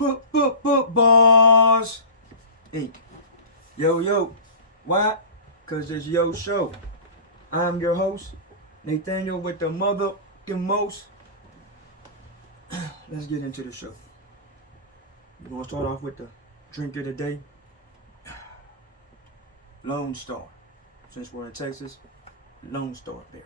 Boss Inc. Yo, why? Cause it's your show. I'm your host, Nathaniel with the motherfucking most. Let's get into the show. We're gonna start off with the drink of the day. Lone Star. Since we're in Texas, Lone Star beer.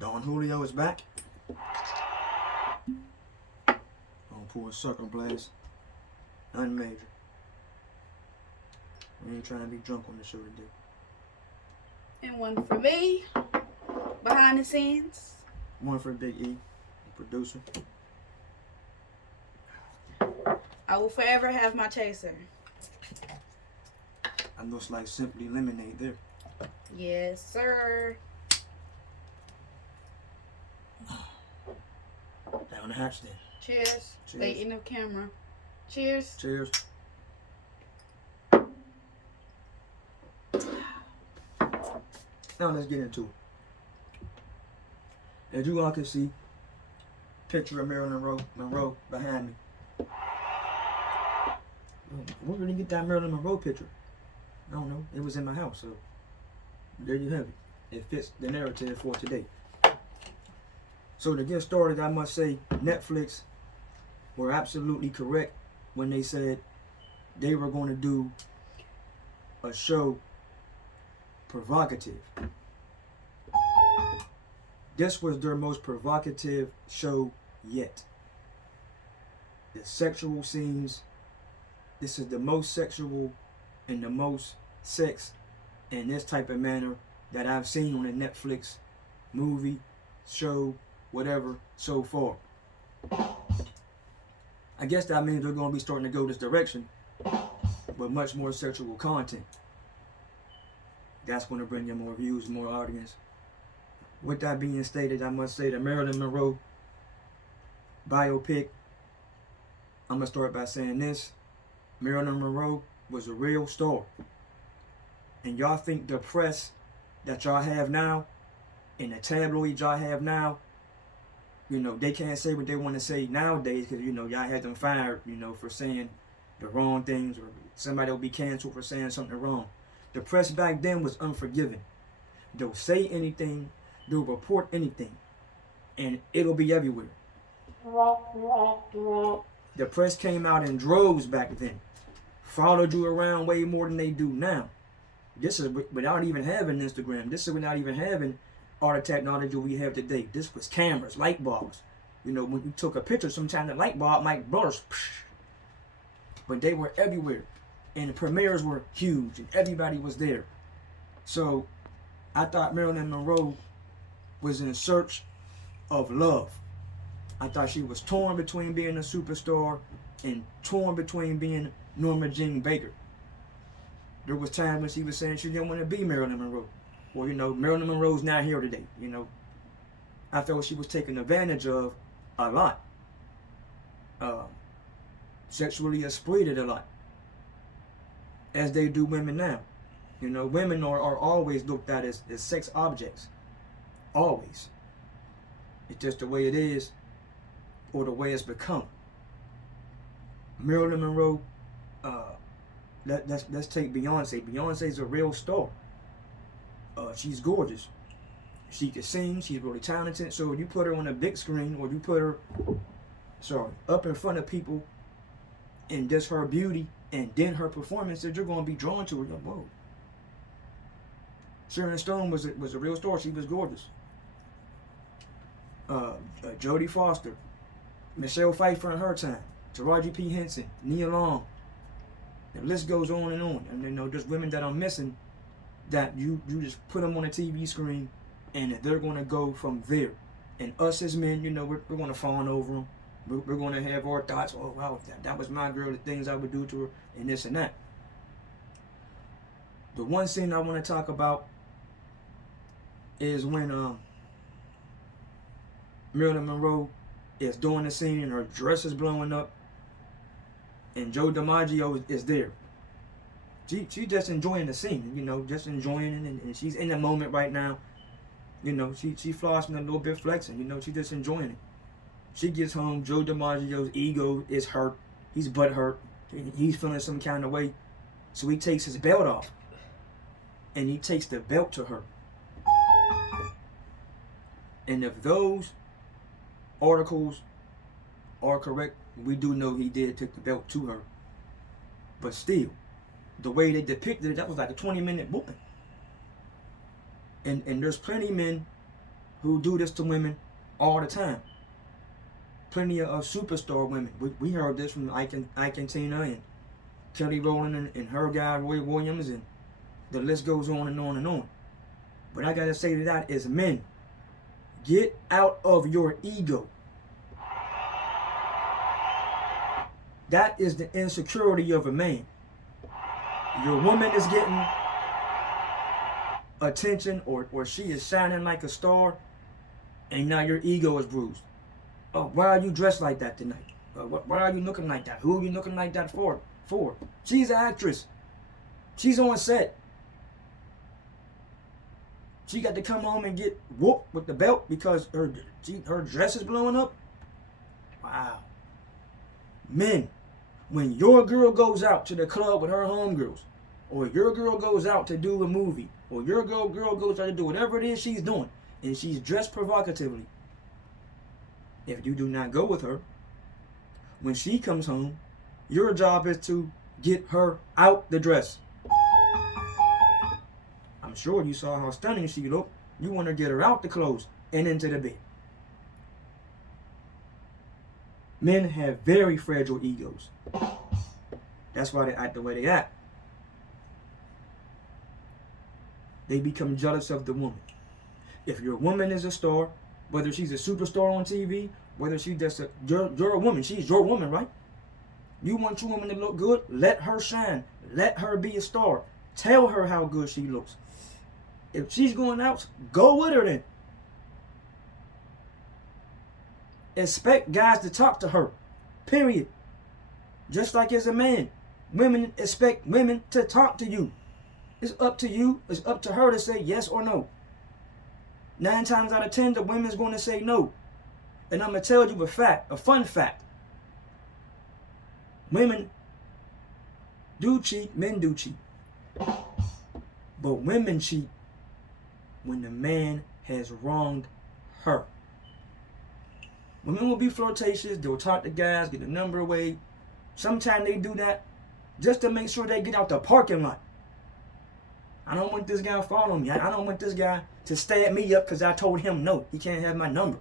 Don Julio is back. Gonna pour a second glass. Unmeasured. We ain't trying to be drunk on the show today. And one for me, behind the scenes. One for Big E, the producer. I will forever have my chaser. I know it's like Simply Lemonade there. Yes, sir. Down the hatch then. Cheers. Cheers. Late in the camera. Cheers. Cheers. Now let's get into it. As you all can see, picture of Marilyn Monroe behind me. Where did you get that Marilyn Monroe picture? I don't know. It was in my house, so there you have it. It fits the narrative for today. So to get started, I must say Netflix were absolutely correct when they said they were going to do a show provocative. This was their most provocative show yet. The sexual scenes, this is the most sexual and the most sex in this type of manner that I've seen on a Netflix movie, show, whatever, so far. I guess that means they're going to be starting to go this direction with much more sexual content. That's going to bring you more views, more audience. With that being stated, I must say the Marilyn Monroe biopic, I'm going to start by saying this. Marilyn Monroe was a real star. And y'all think the press that y'all have now and the tabloids y'all have now, you know, they can't say what they want to say nowadays because, you know, y'all had them fired, you know, for saying the wrong things, or somebody will be canceled for saying something wrong. The press back then was unforgiving. They'll say anything, they'll report anything, and it'll be everywhere. The press came out in droves back then, followed you around way more than they do now. This is without even having Instagram. This is without even having all the technology we have today. This was cameras, light bulbs. You know, when you took a picture, sometimes the light bulb might burst. But they were everywhere. And the premieres were huge. And everybody was there. So, I thought Marilyn Monroe was in search of love. I thought she was torn between being a superstar and torn between being Norma Jean Baker. There was times when she was saying she didn't want to be Marilyn Monroe. Well, you know, Marilyn Monroe's not here today. You know, I felt she was taken advantage of a lot. Sexually exploited a lot. As they do women now. You know, women are always looked at as sex objects. Always. It's just the way it is, or the way it's become. Marilyn Monroe, let's take Beyonce. Beyonce's a real star. She's gorgeous. She can sing. She's really talented. So you put her on a big screen, or you put her, up in front of people, and just her beauty, and then her performances, you're going to be drawn to her. You're like, whoa. Sharon Stone was a real star. She was gorgeous. Jodie Foster, Michelle Pfeiffer in her time, Taraji P. Henson, Nia Long. The list goes on. And you know, there's women that I'm missing that you just put them on a TV screen and they're going to go from there. And us as men, you know, we're going to fawn over them. We're going to have our thoughts. Oh, wow, that was my girl, the things I would do to her, and this and that. The one scene I want to talk about is when Marilyn Monroe is doing the scene and her dress is blowing up and Joe DiMaggio is there. She just enjoying the scene, just enjoying it, and she's in the moment right now. She flossing a little bit, flexing. She just enjoying it. She gets home. Joe DiMaggio's ego is hurt. He's butt hurt. He's feeling some kind of way, so he takes his belt off, and he takes the belt to her. And if those articles are correct, we do know he did take the belt to her. But still, the way they depicted it, that was like a 20-minute whooping. And there's plenty of men who do this to women all the time. Plenty of superstar women. We heard this from Ike and Tina and Kelly Rowland and her guy Roy Williams, and the list goes on and on and on. But I gotta say to that is, men, get out of your ego. That is the insecurity of a man. Your woman is getting attention, or she is shining like a star, and now your ego is bruised. Oh, why are you dressed like that tonight? Why are you looking like that? Who are you looking like that for? She's an actress. She's on set. She got to come home and get whooped with the belt because her dress is blowing up. Wow. Men, when your girl goes out to the club with her homegirls, or your girl goes out to do a movie, or your girl goes out to do whatever it is she's doing, and she's dressed provocatively, if you do not go with her, when she comes home, your job is to get her out the dress. I'm sure you saw how stunning she looked. You want to get her out the clothes and into the bed. Men have very fragile egos. That's why they act the way they act. They become jealous of the woman. If your woman is a star, whether she's a superstar on TV, whether she's just you're a woman, she's your woman, right? You want your woman to look good, let her shine. Let her be a star. Tell her how good she looks. If she's going out, go with her then. Expect guys to talk to her. Period. Just like as a man, women expect women to talk to you. It's up to you. It's up to her to say yes or no. 9 times out of 10, the women's going to say no. And I'm going to tell you a fun fact. Women do cheat, men do cheat. But women cheat when the man has wronged her. Women will be flirtatious. They'll talk to guys, get the number away. Sometimes they do that just to make sure they get out the parking lot. I don't want this guy following me. I don't want this guy to stab me up because I told him no. He can't have my number.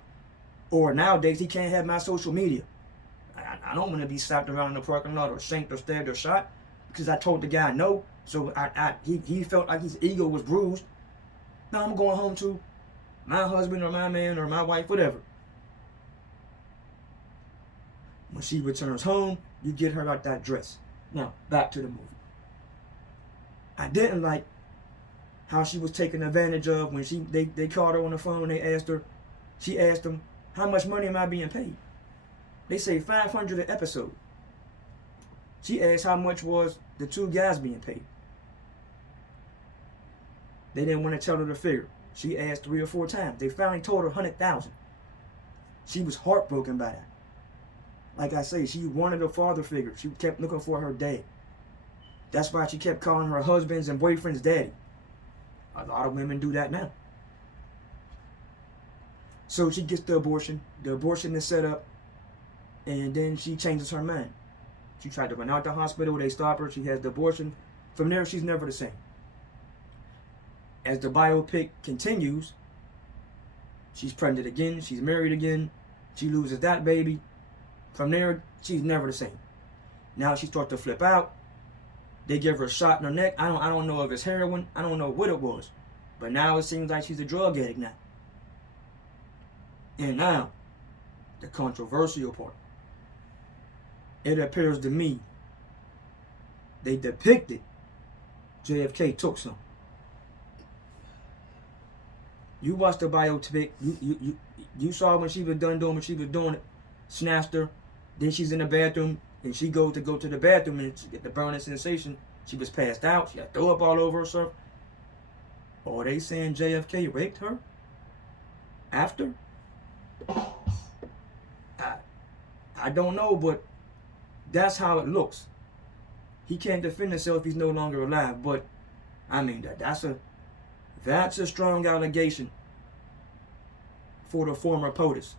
Or nowadays, he can't have my social media. I don't want to be slapped around in the parking lot or shanked or stabbed or shot because I told the guy no. So he felt like his ego was bruised. Now I'm going home to my husband or my man or my wife, whatever. When she returns home, you get her out that dress. Now, back to the movie. I didn't like how she was taken advantage of when they called her on the phone and she asked them, how much money am I being paid? They say $500 an episode. She asked how much was the 2 guys being paid. They didn't want to tell her the figure. She asked 3 or 4 times. They finally told her $100,000. She was heartbroken by that. Like I say, she wanted a father figure. She kept looking for her dad. That's why she kept calling her husbands and boyfriends daddy. A lot of women do that now. So she gets the abortion. The abortion is set up. And then she changes her mind. She tried to run out the hospital. They stop her. She has the abortion. From there, she's never the same. As the biopic continues, she's pregnant again. She's married again. She loses that baby. From there, she's never the same. Now she starts to flip out. They give her a shot in her neck. I don't know if it's heroin. I don't know what it was. But now it seems like she's a drug addict now. And now, the controversial part. It appears to me they depicted JFK took some. You watched the biopic. You saw when she was done doing what she was doing it. Snatched her. Then she's in the bathroom and she goes to the bathroom and she get the burning sensation. She was passed out. She had throw up all over herself. Or are they saying JFK raped her? After? I don't know, but that's how it looks. He can't defend himself if he's no longer alive. But I mean that's a strong allegation for the former POTUS.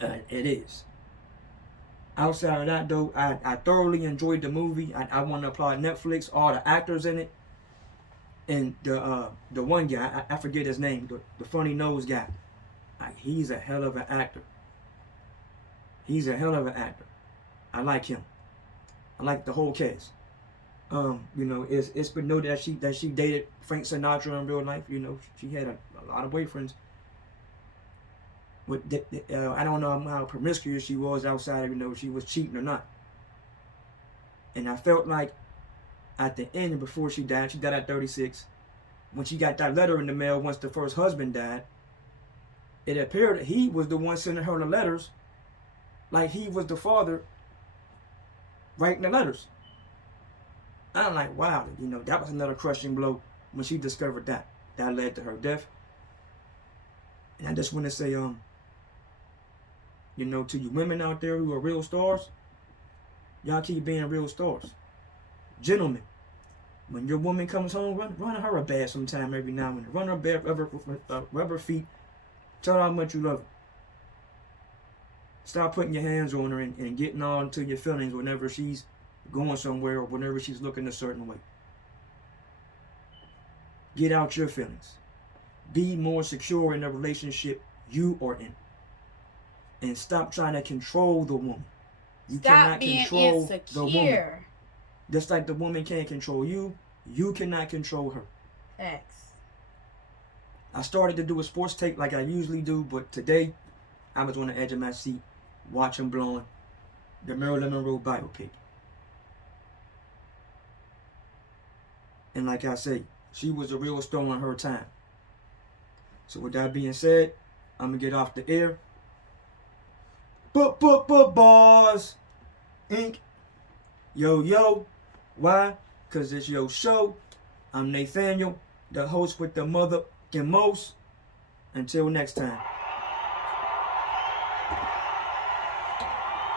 It is. Outside of that, though, I thoroughly enjoyed the movie. I want to applaud Netflix, all the actors in it, and the one guy, I forget his name, the funny nose guy. He's a hell of an actor. He's a hell of an actor. I like him. I like the whole cast. You know, it's been noted that she dated Frank Sinatra in real life. You know, she had a lot of boyfriends. But I don't know how promiscuous she was outside of, you know, if she was cheating or not. And I felt like at the end, before she died at 36, when she got that letter in the mail once the first husband died, it appeared that he was the one sending her the letters, like he was the father writing the letters. I'm like, wow, you know, that was another crushing blow when she discovered that. That led to her death. And I just want to say, you know, to you women out there who are real stars, y'all keep being real stars. Gentlemen, when your woman comes home, run her a bath sometime every now and then. Run her a bath, rub her feet. Tell her how much you love her. Stop putting your hands on her and getting all into your feelings whenever she's going somewhere or whenever she's looking a certain way. Get out your feelings. Be more secure in the relationship you are in. And stop trying to control the woman. You cannot control the woman. Just like the woman can't control you, you cannot control her. Facts. I started to do a sports take like I usually do, but today I was on the edge of my seat watching blowing the Marilyn Monroe biopic. And like I say, she was a real star in her time. So with that being said, I'm going to get off the air. Boss Inc. Yo. Why? Because it's your show. I'm Nathaniel, the host with the mother and most. Until next time.